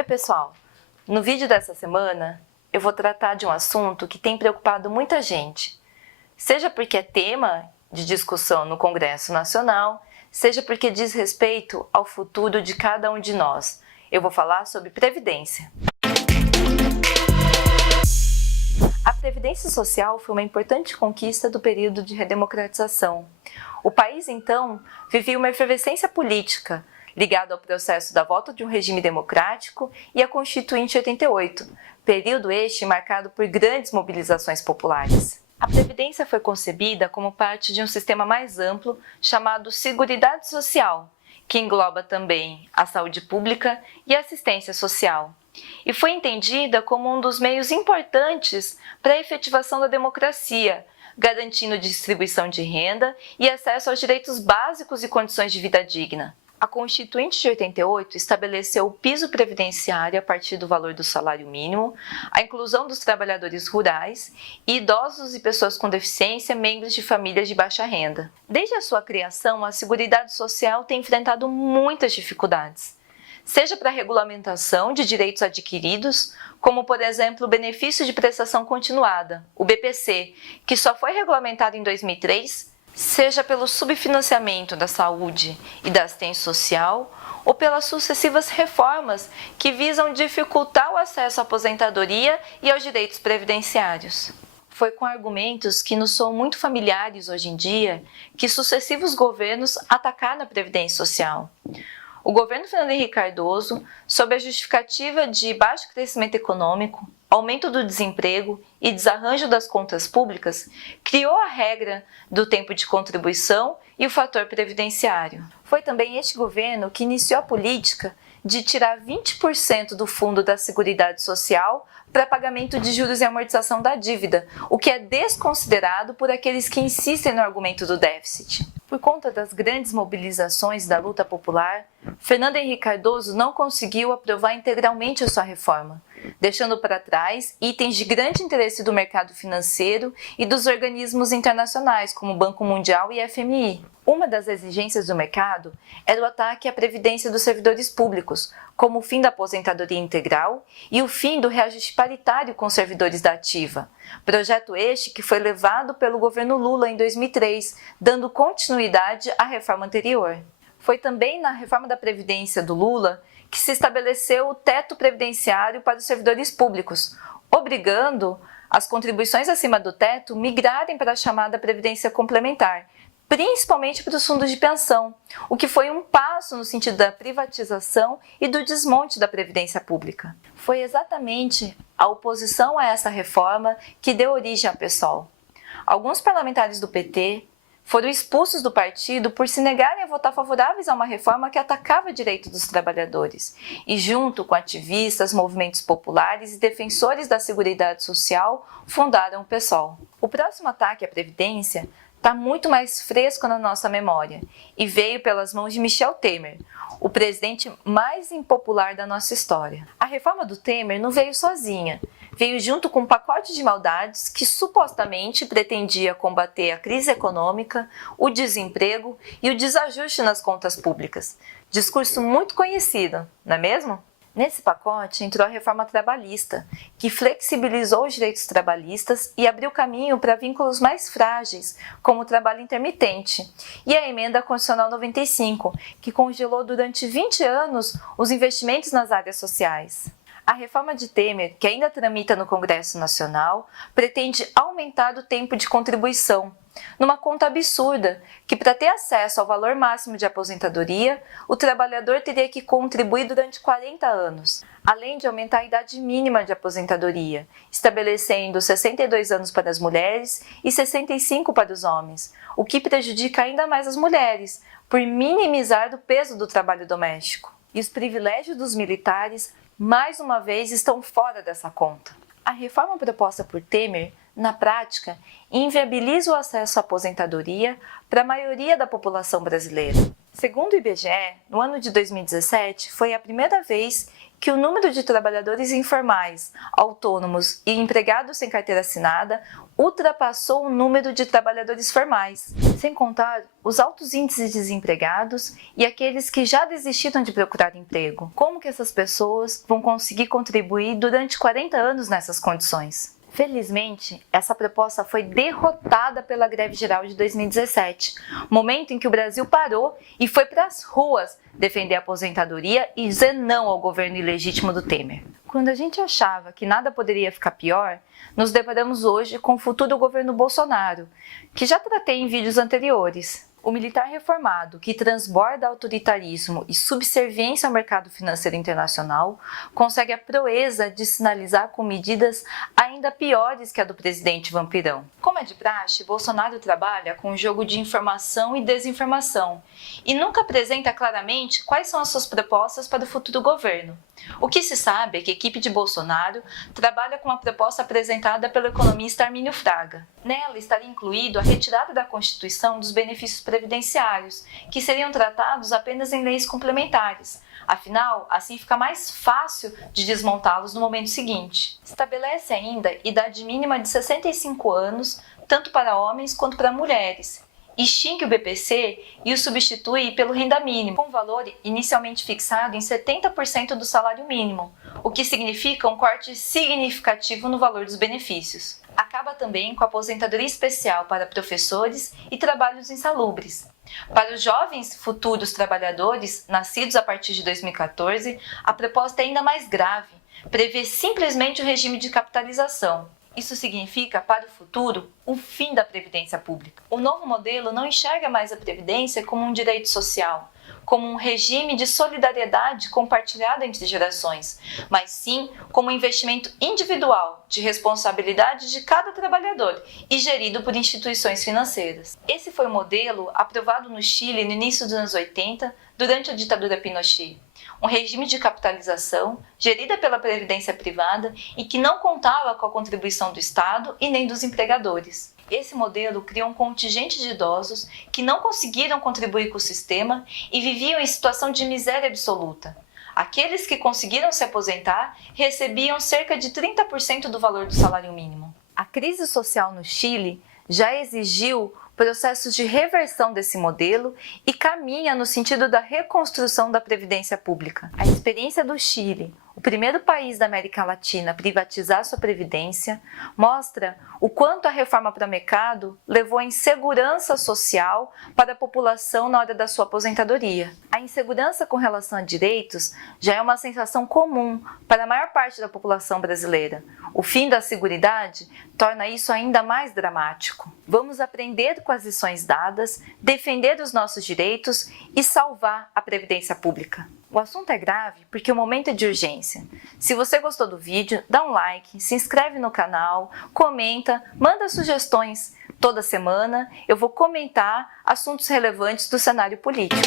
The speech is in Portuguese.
Oi pessoal, no vídeo dessa semana eu vou tratar de um assunto que tem preocupado muita gente, seja porque é tema de discussão no Congresso Nacional, seja porque diz respeito ao futuro de cada um de nós. Eu vou falar sobre Previdência. A Previdência Social foi uma importante conquista do período de redemocratização. O país, então, vivia uma efervescência política, ligado ao processo da volta de um regime democrático e à Constituinte 88, período este marcado por grandes mobilizações populares. A Previdência foi concebida como parte de um sistema mais amplo chamado Seguridade Social, que engloba também a saúde pública e a assistência social, e foi entendida como um dos meios importantes para a efetivação da democracia, garantindo distribuição de renda e acesso aos direitos básicos e condições de vida digna. A Constituinte de 88 estabeleceu o piso previdenciário a partir do valor do salário mínimo, a inclusão dos trabalhadores rurais, idosos e pessoas com deficiência, membros de famílias de baixa renda. Desde a sua criação, a Seguridade Social tem enfrentado muitas dificuldades, seja para a regulamentação de direitos adquiridos, como, por exemplo, o benefício de prestação continuada, o BPC, que só foi regulamentado em 2003, seja pelo subfinanciamento da saúde e da assistência social, ou pelas sucessivas reformas que visam dificultar o acesso à aposentadoria e aos direitos previdenciários. Foi com argumentos que nos são muito familiares hoje em dia que sucessivos governos atacaram a Previdência Social. O governo Fernando Henrique Cardoso, sob a justificativa de baixo crescimento econômico, aumento do desemprego e desarranjo das contas públicas, criou a regra do tempo de contribuição e o fator previdenciário. Foi também este governo que iniciou a política de tirar 20% do fundo da Seguridade Social para pagamento de juros e amortização da dívida, o que é desconsiderado por aqueles que insistem no argumento do déficit. Por conta das grandes mobilizações da luta popular, Fernando Henrique Cardoso não conseguiu aprovar integralmente a sua reforma, deixando para trás itens de grande interesse do mercado financeiro e dos organismos internacionais, como o Banco Mundial e FMI. Uma das exigências do mercado era o ataque à previdência dos servidores públicos, como o fim da aposentadoria integral e o fim do reajuste paritário com os servidores da ativa. Projeto este que foi levado pelo governo Lula em 2003, dando continuidade à reforma anterior. Foi também na reforma da Previdência do Lula que se estabeleceu o teto previdenciário para os servidores públicos, obrigando as contribuições acima do teto migrarem para a chamada Previdência Complementar, principalmente para os fundos de pensão, o que foi um passo no sentido da privatização e do desmonte da Previdência Pública. Foi exatamente a oposição a essa reforma que deu origem à PSOL. Alguns parlamentares do PT foram expulsos do partido por se negarem a votar favoráveis a uma reforma que atacava o direito dos trabalhadores e, junto com ativistas, movimentos populares e defensores da Seguridade Social, fundaram o PSOL. O próximo ataque à Previdência está muito mais fresco na nossa memória e veio pelas mãos de Michel Temer, o presidente mais impopular da nossa história. A reforma do Temer não veio sozinha, veio junto com um pacote de maldades que supostamente pretendia combater a crise econômica, o desemprego e o desajuste nas contas públicas. Discurso muito conhecido, não é mesmo? Nesse pacote entrou a reforma trabalhista, que flexibilizou os direitos trabalhistas e abriu caminho para vínculos mais frágeis, como o trabalho intermitente, e a Emenda Constitucional 95, que congelou durante 20 anos os investimentos nas áreas sociais. A reforma de Temer, que ainda tramita no Congresso Nacional, pretende aumentar o tempo de contribuição, numa conta absurda, que para ter acesso ao valor máximo de aposentadoria, o trabalhador teria que contribuir durante 40 anos, além de aumentar a idade mínima de aposentadoria, estabelecendo 62 anos para as mulheres e 65 para os homens, o que prejudica ainda mais as mulheres, por minimizar o peso do trabalho doméstico. E os privilégios dos militares, mais uma vez, estão fora dessa conta. A reforma proposta por Temer, na prática, inviabiliza o acesso à aposentadoria para a maioria da população brasileira. Segundo o IBGE, no ano de 2017, foi a primeira vez que o número de trabalhadores informais, autônomos e empregados sem carteira assinada ultrapassou o número de trabalhadores formais, sem contar os altos índices de desempregados e aqueles que já desistiram de procurar emprego. Como que essas pessoas vão conseguir contribuir durante 40 anos nessas condições? Felizmente, essa proposta foi derrotada pela greve geral de 2017, momento em que o Brasil parou e foi para as ruas defender a aposentadoria e dizer não ao governo ilegítimo do Temer. Quando a gente achava que nada poderia ficar pior, nos deparamos hoje com o futuro governo Bolsonaro, que já tratei em vídeos anteriores. O militar reformado, que transborda autoritarismo e subserviência ao mercado financeiro internacional, consegue a proeza de sinalizar com medidas ainda piores que a do presidente vampirão. Como é de praxe, Bolsonaro trabalha com um jogo de informação e desinformação e nunca apresenta claramente quais são as suas propostas para o futuro governo. O que se sabe é que a equipe de Bolsonaro trabalha com uma proposta apresentada pelo economista Armínio Fraga. Nela estaria incluído a retirada da Constituição dos benefícios previdenciários, que seriam tratados apenas em leis complementares. Afinal, assim fica mais fácil de desmontá-los no momento seguinte. Estabelece ainda idade mínima de 65 anos, tanto para homens quanto para mulheres. Extingue o BPC e o substitui pelo renda mínima, com valor inicialmente fixado em 70% do salário mínimo, o que significa um corte significativo no valor dos benefícios. Acaba também com a aposentadoria especial para professores e trabalhos insalubres. Para os jovens futuros trabalhadores, nascidos a partir de 2014, a proposta é ainda mais grave, prevê simplesmente o regime de capitalização. Isso significa, para o futuro, o fim da previdência pública. O novo modelo não enxerga mais a previdência como um direito social, como um regime de solidariedade compartilhado entre gerações, mas sim como um investimento individual de responsabilidade de cada trabalhador e gerido por instituições financeiras. Esse foi o modelo aprovado no Chile no início dos anos 80, durante a ditadura Pinochet. Um regime de capitalização gerida pela previdência privada e que não contava com a contribuição do Estado e nem dos empregadores. Esse modelo criou um contingente de idosos que não conseguiram contribuir com o sistema e viviam em situação de miséria absoluta. Aqueles que conseguiram se aposentar recebiam cerca de 30% do valor do salário mínimo. A crise social no Chile já exigiu processos de reversão desse modelo e caminha no sentido da reconstrução da previdência pública. A experiência do Chile, o primeiro país da América Latina a privatizar sua previdência, mostra o quanto a reforma para o mercado levou a insegurança social para a população na hora da sua aposentadoria. A insegurança com relação a direitos já é uma sensação comum para a maior parte da população brasileira. O fim da seguridade torna isso ainda mais dramático. Vamos aprender com as lições dadas, defender os nossos direitos e salvar a previdência pública. O assunto é grave porque o momento é de urgência. Se você gostou do vídeo, dá um like, se inscreve no canal, comenta, manda sugestões. Toda semana eu vou comentar assuntos relevantes do cenário político.